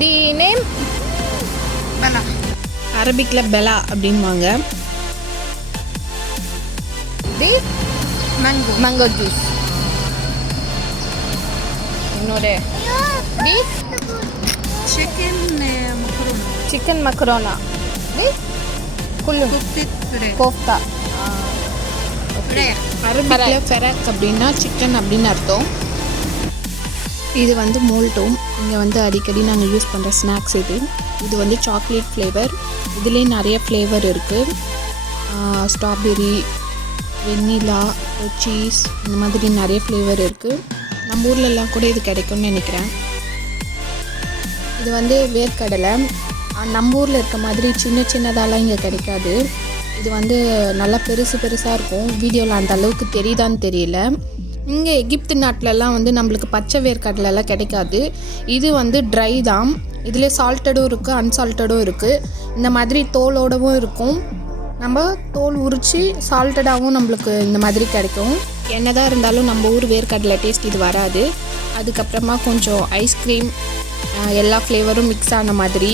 தி name பெலா. அரபிக்கில் பெலா அப்படின்வாங்க. The mango. Mango juice. இன்னொரு the chicken macaroni. Chicken macaroni. The குல்லு குக்ட் ஃப்ரை. கோஃப்தா. அரபிக்கில் ஃபெரக் அப்படின்னா சிக்கன் அப்படின்னு அர்த்தம். இது வந்து மோல்டோம். இங்கே வந்து அடிக்கடி நாங்கள் யூஸ் பண்ணுற ஸ்நாக்ஸ் இது வந்து சாக்லேட் ஃப்ளேவர். இதுலேயே நிறைய ஃப்ளேவர் இருக்குது. ஸ்ட்ராபெரி, வெண்ணிலா, சீஸ், இந்த மாதிரி நிறைய ஃப்ளேவர் இருக்குது. நம்ம ஊர்லெலாம் கூட இது கிடைக்கும்னு நினைக்கிறேன். இது வந்து வேர்க்கடலை. நம்ம ஊரில் இருக்க மாதிரி சின்ன சின்னதாலாம் இங்கே கிடைக்காது. இது வந்து நல்லா பெருசாக இருக்கும். வீடியோவில் அந்த அளவுக்கு தெரியுதான்னு தெரியல. இங்கே எகிப்து நாட்டிலலாம் வந்து நம்மளுக்கு பச்சை வேர்க்கடலைலாம் கிடைக்காது. இது வந்து ட்ரை தான். இதில் சால்ட்டடும் இருக்குது, அன்சால்ட்டடும் இருக்குது. இந்த மாதிரி தோலோடவும் இருக்கும். நம்ம தோல் உரித்து சால்ட்டடாகவும் நம்மளுக்கு இந்த மாதிரி கிடைக்கும். என்னதான் இருந்தாலும் நம்ம ஊர் வேர்க்கடலை டேஸ்ட் இது வராது. அதுக்கப்புறமா கொஞ்சம் ஐஸ்கிரீம், எல்லா ஃப்ளேவரும் மிக்ஸ் ஆன மாதிரி.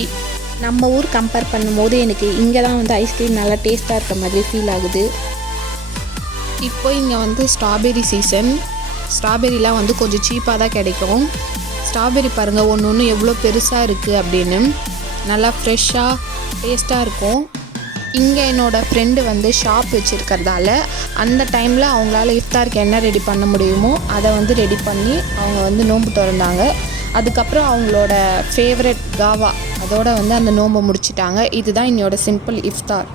நம்ம ஊர் கம்பேர் பண்ணும்போது எனக்கு இங்கே தான் வந்து ஐஸ்கிரீம் நல்லா டேஸ்ட்டாக இருக்க மாதிரி ஃபீல் ஆகுது. இப்போ இங்கே வந்து ஸ்ட்ராபெரி சீசன். ஸ்ட்ராபெரிலாம் வந்து கொஞ்சம் சீப்பாக தான் கிடைக்கும். ஸ்ட்ராபெரி பாருங்கள் ஒன்று எவ்வளோ பெருசாக இருக்குது அப்படின்னு. நல்லா ஃப்ரெஷ்ஷாக டேஸ்ட்டாக இருக்கும். இங்கே என்னோடய ஃப்ரெண்டு வந்து ஷாப் வச்சுருக்கிறதால அந்த டைமில் அவங்களால இஃப்தாருக்கு என்ன ரெடி பண்ண முடியுமோ அதை வந்து ரெடி பண்ணி அவங்க வந்து நோன்பு திறந்தாங்க. அதுக்கப்புறம் அவங்களோட ஃபேவரட் காவா அதோடு வந்து அந்த நோன்பை முடிச்சிட்டாங்க. இதுதான் என்னோட சிம்பிள் இஃப்தார்.